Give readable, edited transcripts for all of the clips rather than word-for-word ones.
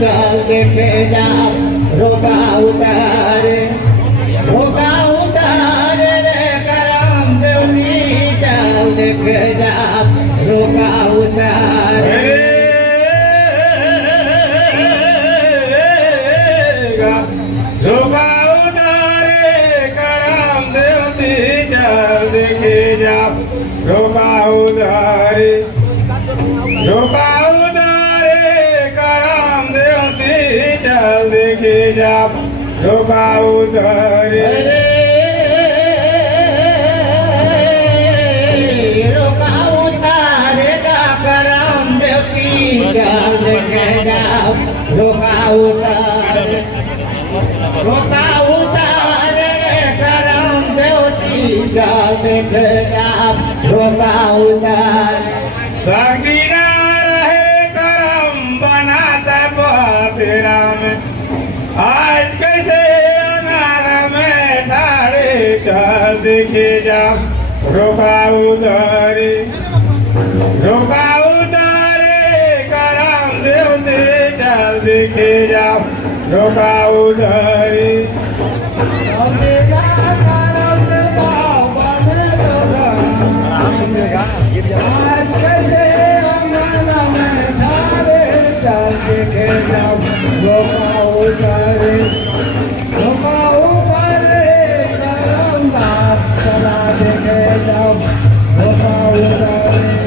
चल देखे जा रोका उतारे रे करम देवनी चल देखे जा रोका उतारे रोका उतारे करम देवनी चल देखे जा रोका उतारे चल देखे जा रोका उतारे का करम देवती चल देखे जा रोका उतारे करम देवती चल देखे जा रोका उतारे संगीना रहे करम बनाता तेरा में आज कैसे अंगार में ठाड़े चल देखे जा रोका उतारे करम देवते चल देखे जा रोका उतारे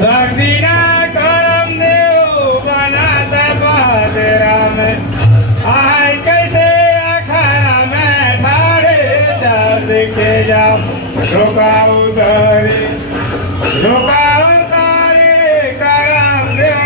संगीना करम देव बनाता तेरा में आज कैसे अखाड़ा में ठाड़े चल देखे जा रोका उतारे करम देव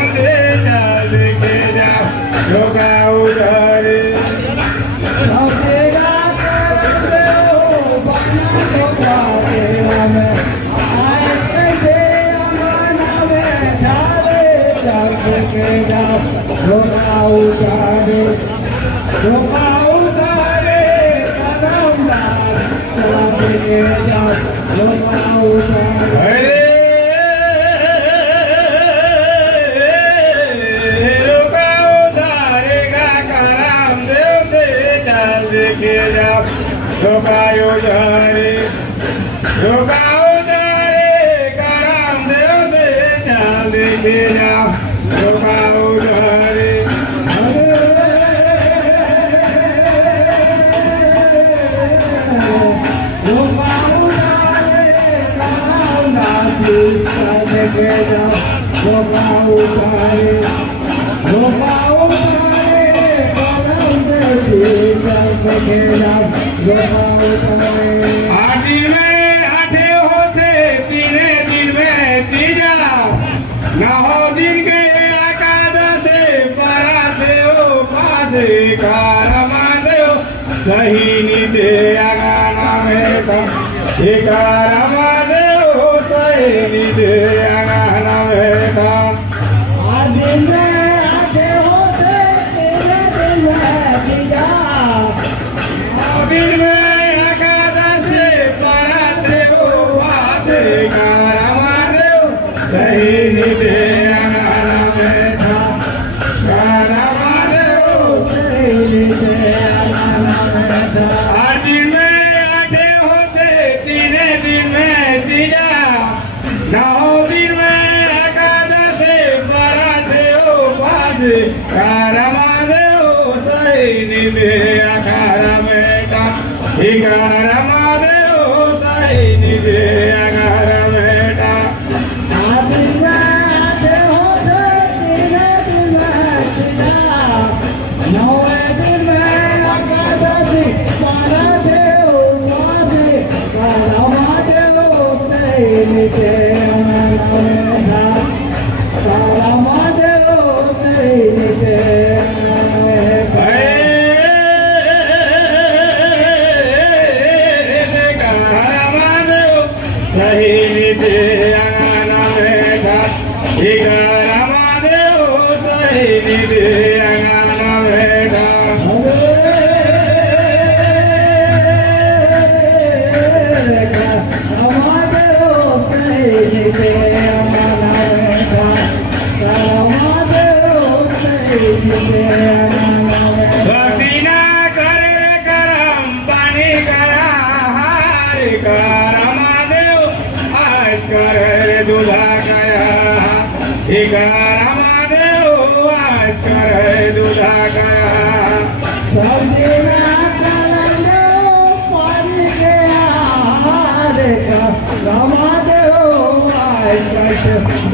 चल देखे जा रोका उतारे रोका उतारे करम देवते चल देखे जा रोका उतारे आठी में आठे होते तीने दिन में तीजा न हो दिन के एकादशे पराते हो पासे कारमा देव सही नीते अगाना में कम एकारमा देव सही नीते अगाना में कम दिन में एकादशे पराते हो पासे રમાદેવ સહી નિજે અગર બેટા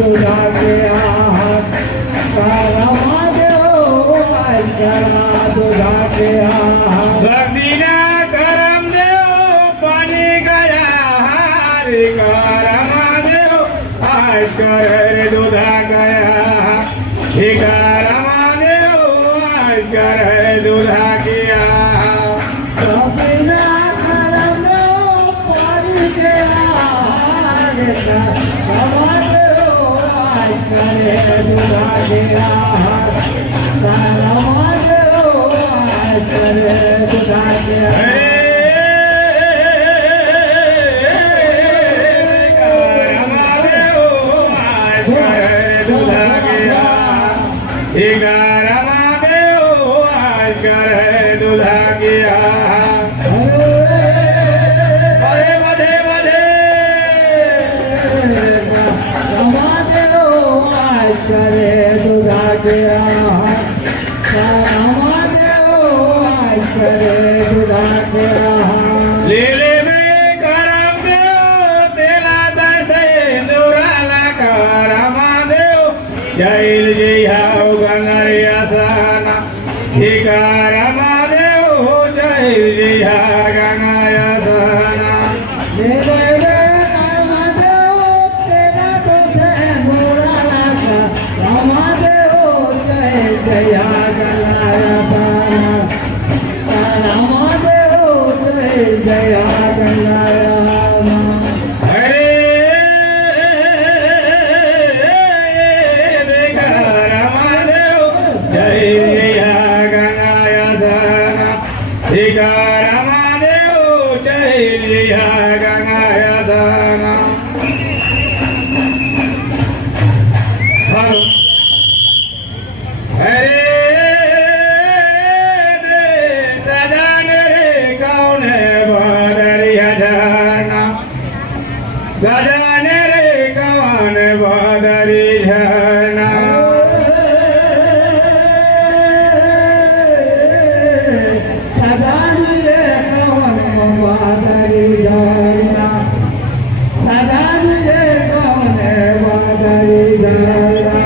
दूल्हा गया रामादेव आज कर दूल्हा गया रवीना करम देव पानी गया हरे रामादेव आज कर दूल्हा गया रामादेव आज कर दूल्हा किया लीले में करम देव तेला दसे दुराला करमादेव जैल जय how Ghangaria Sana hey करमादेव gel जय हा गंगरिया साना सजाने रे कौन बदरी झरना सजाने रे कौन बदरी झरना सजाने रे कौन बदरी झरना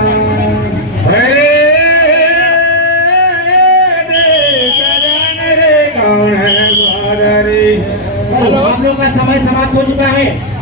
सजाने रे कौन बदरी। हम लोग का समय समाप्त हो चुका है।